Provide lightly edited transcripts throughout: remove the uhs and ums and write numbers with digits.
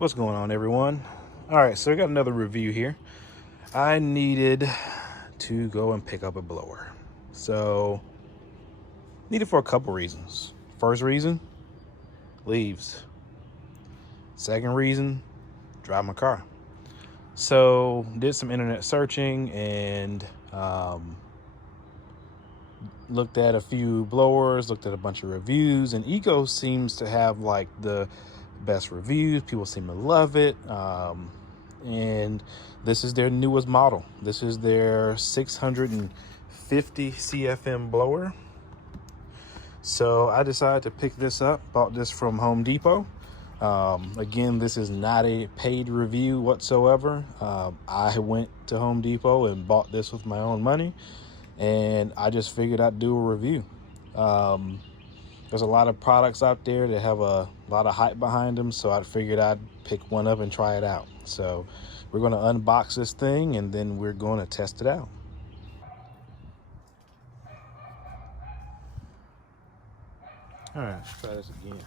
What's going on, everyone? All right, so I got another review here. I needed to go and pick up a blower. So, needed for a couple reasons. First reason, leaves. Second reason, drive my car. So, did some internet searching and looked at a few blowers, looked at a bunch of reviews, and Eco seems to have like the best reviews. People seem to love it. And this is their newest model. This is their 650 CFM blower. So I decided to pick this up, bought this from Home Depot. Again, this is not a paid review whatsoever. I went to Home Depot and bought this with my own money, and I just figured I'd do a review. There's a lot of products out there that have a lot of hype behind them, so I figured I'd pick one up and try it out. So we're going to unbox this thing and then we're going to test it out. All right, let's try this again.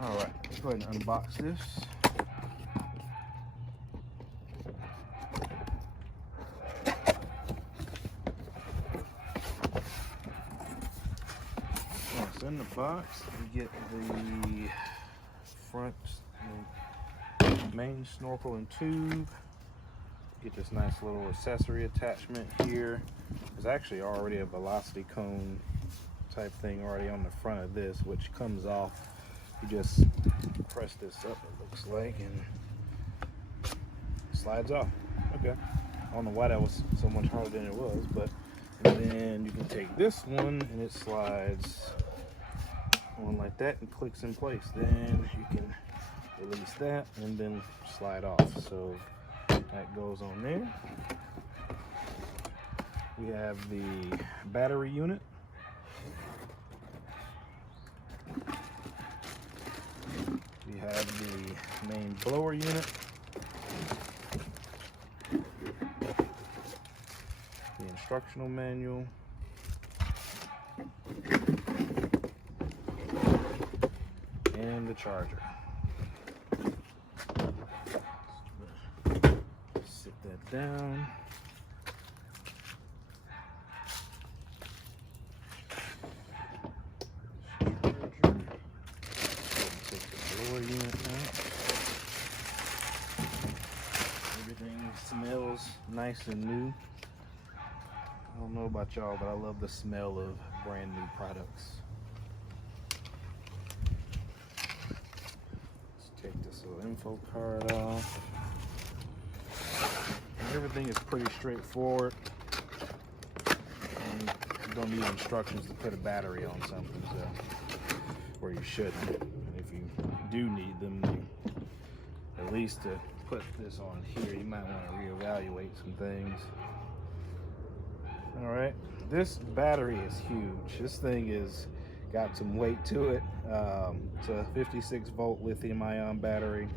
All right, let's go ahead and unbox this. So in the box, we get the front main snorkel and tube. Get this nice little accessory attachment here. There's actually already a velocity cone type thing already on the front of this, which comes off. You just press this up, it looks like, and slides off. Okay. I don't know why that was so much harder than it was, but and then you can take this one and it slides on like that and clicks in place. Then you can release that and then slide off. So that goes on there. We have the battery unit. We have the main blower unit. The instructional manual. And the charger. Sit that down. Take the blower unit out. Everything smells nice and new. I don't know about y'all, but I love the smell of brand new products. Take this little info card off. And everything is pretty straightforward. And you don't need instructions to put a battery on something, so, or you shouldn't. And if you do need them, at least to put this on here, you might want to reevaluate some things. All right, this battery is huge. This thing is got some weight to it. It's a 56 volt lithium-ion battery.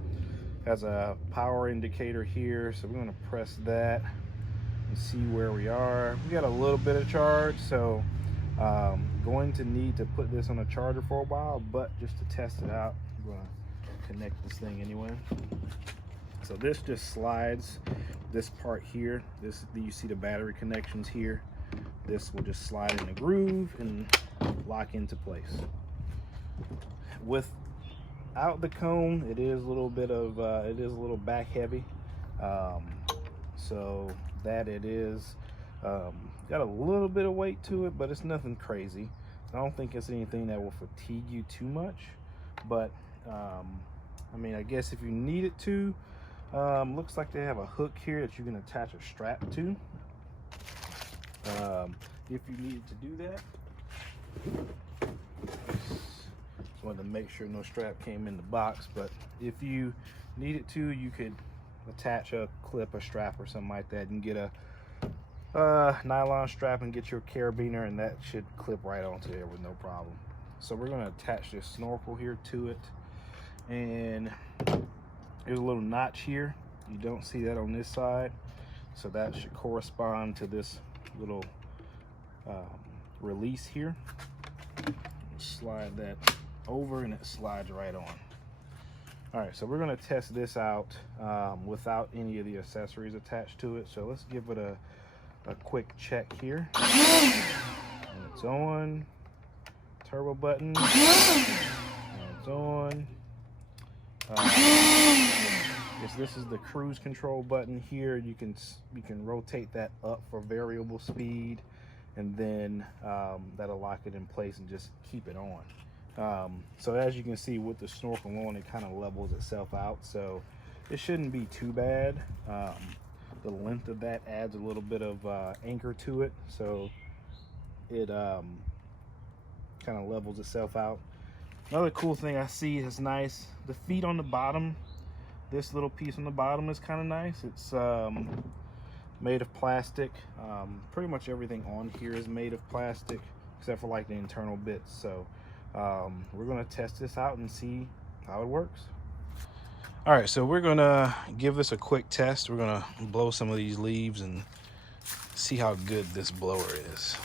Has a power indicator here, so we're going to press that and see where we are. We got a little bit of charge, so going to need to put this on a charger for a while, but just to test it out, I'm going to connect this thing anyway. So this just slides. This part here, this, you see the battery connections here. This will just slide in the groove and lock into place. Without the cone, it is a little bit of it is a little back heavy, so that it is got a little bit of weight to it, but it's nothing crazy. I don't think it's anything that will fatigue you too much, but I mean, I guess if you need it to, looks like they have a hook here that you can attach a strap to. If you needed to do that, just wanted to make sure no strap came in the box, but if you needed to, you could attach a clip, a strap or something like that, and get a nylon strap and get your carabiner, and that should clip right onto there with no problem. So we're going to attach this snorkel here to it, and there's a little notch here. You don't see that on this side, so that should correspond to this little release here. Slide that over and it slides right on. All right, so we're gonna test this out without any of the accessories attached to it. So let's give it a quick check here. And it's on. Turbo button. And it's on. This is the cruise control button here. You can rotate that up for variable speed, and then that'll lock it in place and just keep it on. So as you can see with the snorkel on, it kind of levels itself out, so it shouldn't be too bad. The length of that adds a little bit of anchor to it, so it kind of levels itself out. Another cool thing I see is nice, the feet on the bottom. This little piece on the bottom is kind of nice. It's made of plastic. Pretty much everything on here is made of plastic except for like the internal bits. So we're gonna test this out and see how it works. All right, so we're gonna give this a quick test. We're gonna blow some of these leaves and see how good this blower is.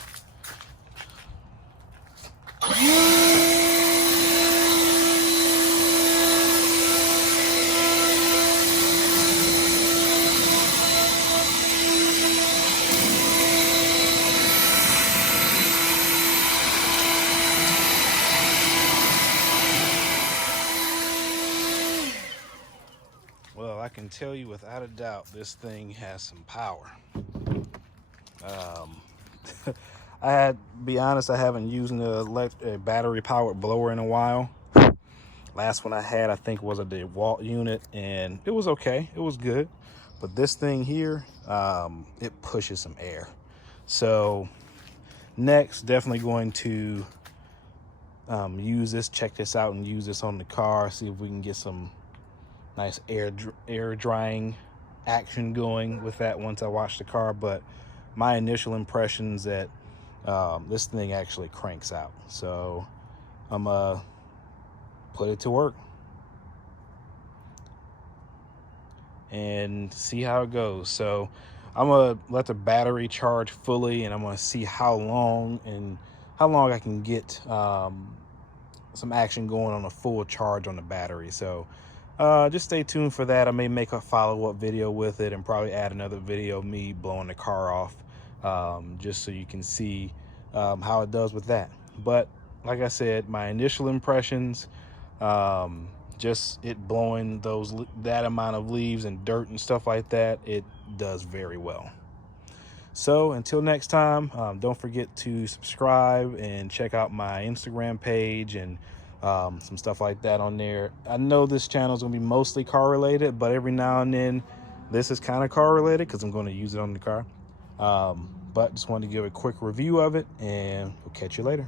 Well, I can tell you without a doubt, this thing has some power. Be honest, I haven't used a battery-powered blower in a while. Last one I had, I think, was a DeWalt unit, and it was okay. It was good. But this thing here, it pushes some air. So next, definitely going to use this, check this out, and use this on the car. See if we can get some nice air drying action going with that once I wash the car. But my initial impressions that this thing actually cranks out. So I'm gonna put it to work and see how it goes. So I'm gonna let the battery charge fully, and I'm gonna see how long I can get some action going on a full charge on the battery. So just stay tuned for that. I may make a follow-up video with it and probably add another video of me blowing the car off, just so you can see how it does with that. But like I said, my initial impressions, just it blowing that amount of leaves and dirt and stuff like that, it does very well. So until next time, don't forget to subscribe and check out my Instagram page and some stuff like that on there. I know this channel is going to be mostly car related, but every now and then this is kind of car related because I'm going to use it on the car. But just wanted to give a quick review of it, and we'll catch you later.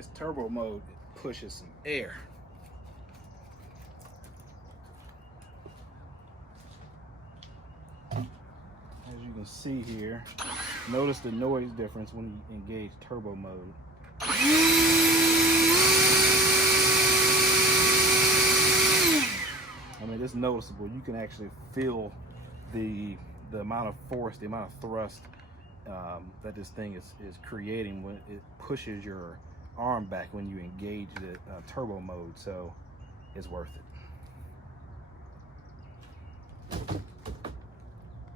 this turbo mode pushes some air. As you can see here, notice the noise difference when you engage turbo mode. I mean, it's noticeable. You can actually feel the amount of force, the amount of thrust that this thing is creating when it pushes your arm back when you engage the turbo mode. So it's worth it.